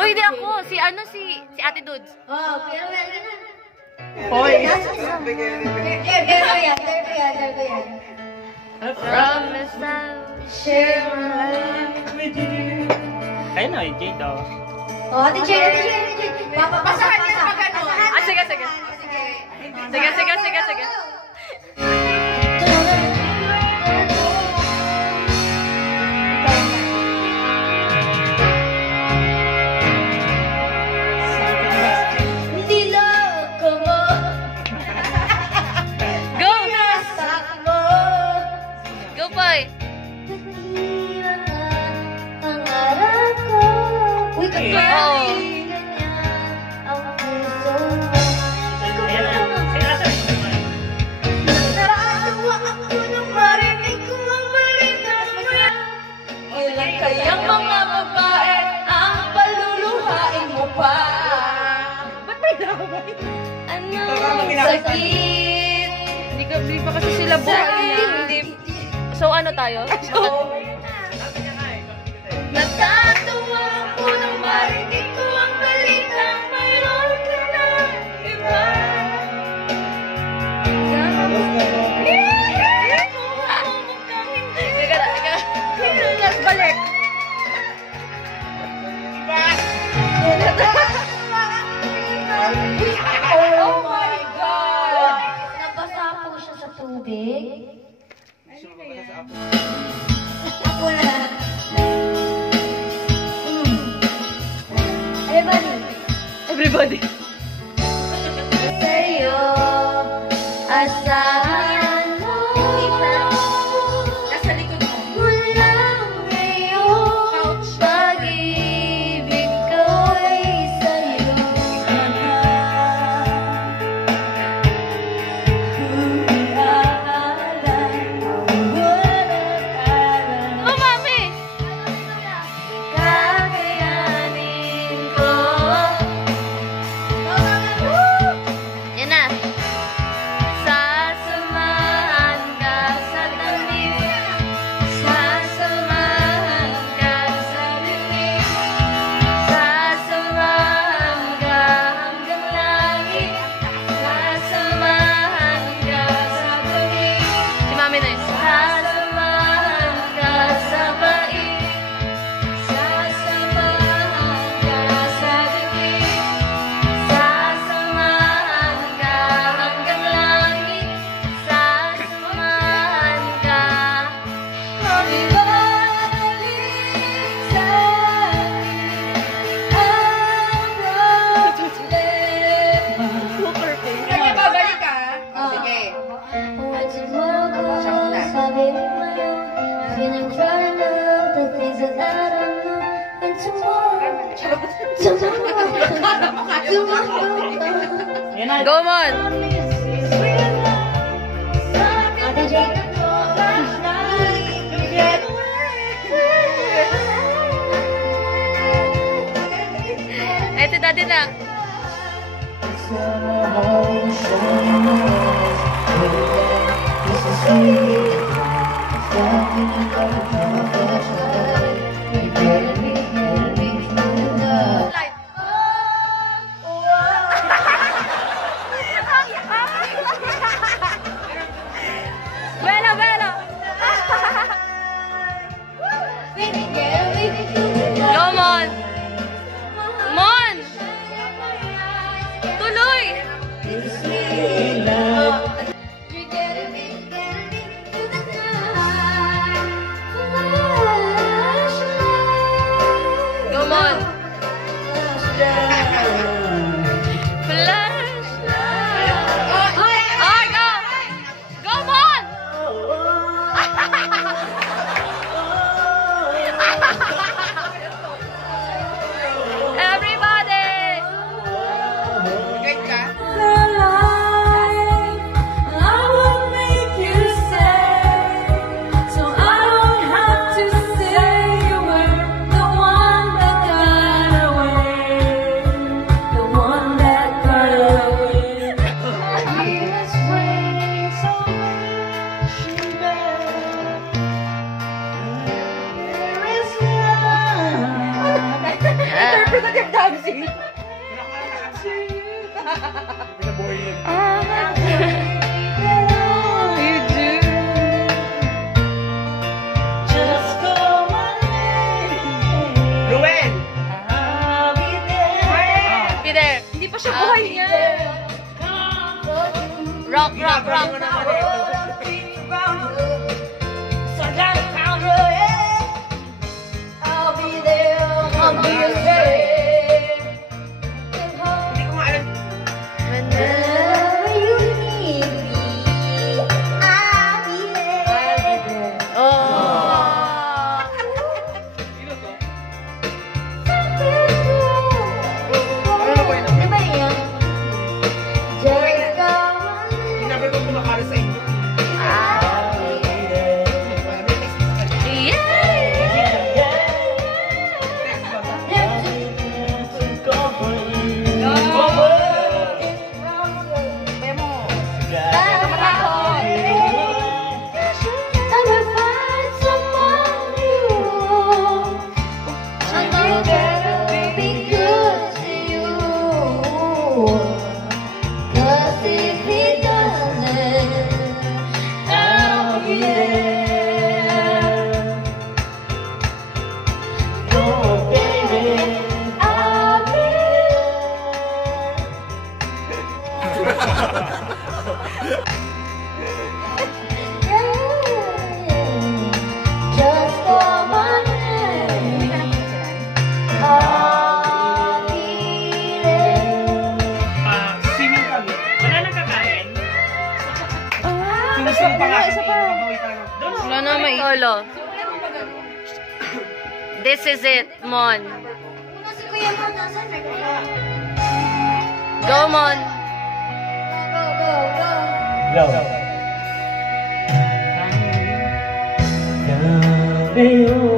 Oh, hindi ako. Si Ate Dudes. Oh, pero meron na. Hoy! Derby yan. Promise I'll share my life with you. Ayun na, Jade daw. Oh, Ate Jade. Pasahan niya pag ano. Ah, sige. Sige. Go, boy! Kayang mga babae ang paluluhain mo pa. Ba't may damay? Ano sakit? Hindi pa kasi sila buhay. So, ano tayo? Natatawa ko nang marinig ko ang balita, mayroon ka na iba. Let's balik. Oh my God! Nabasa po siya sa tubig. Ako na. Everybody. Sa'yo, asahan mo. Nasa likod mo. Mula ngayon, pag-ibig ko'y sa'yo na. Oh, mami! Kakayanin ko. Yan na. Sasamahan ka sa tamis, sasamahan ka sa bibig, sasamahan ka hanggang langit, sasamahan ka sa bibig, Si mami na yun. sasamahan ka sa bait, sasamahan ka sa bibig, sasamahan ka hanggang langit, sasamahan ka. Ibalik sa akin ang problema. Kaya babalik ka. Sige. Words of love, sabi mo ngayon, feeling proud of the things that I don't know. And tomorrow. Ayun na. Go, Mon! Ate Jade. Ito, daddy na. Light. Bella, Bella! Go, Mon! Mon! Tuloy! Go, Mon! Flashlight! Ay, go! Go, Mon! Everybody! Guide ka. napansin. Ruel! Peter. Hindi pa siya buhay niya. Rock, rock, rock. I'll be your friend. Hindi ko maalam. Whenever you need me, I'll be there. Oh. Sino to? Di ba yan? Just go on. Sinabi ko kumakala sa inyo. I'll be there. May text sa kanya. Memo. I will find someone new. Someone better be good to you. 'Cause if he doesn't, I'll be there. Oh, baby, I'll be just call my name. I'll be there. Singing kami. Wala nang kakain. Sino pa nga? Pagawin tayo. Doon. Wala na may solo. This is it, Mon. Muna si Kuya Mon, nasan? Go, Mon. Go, go, go. Go. Feel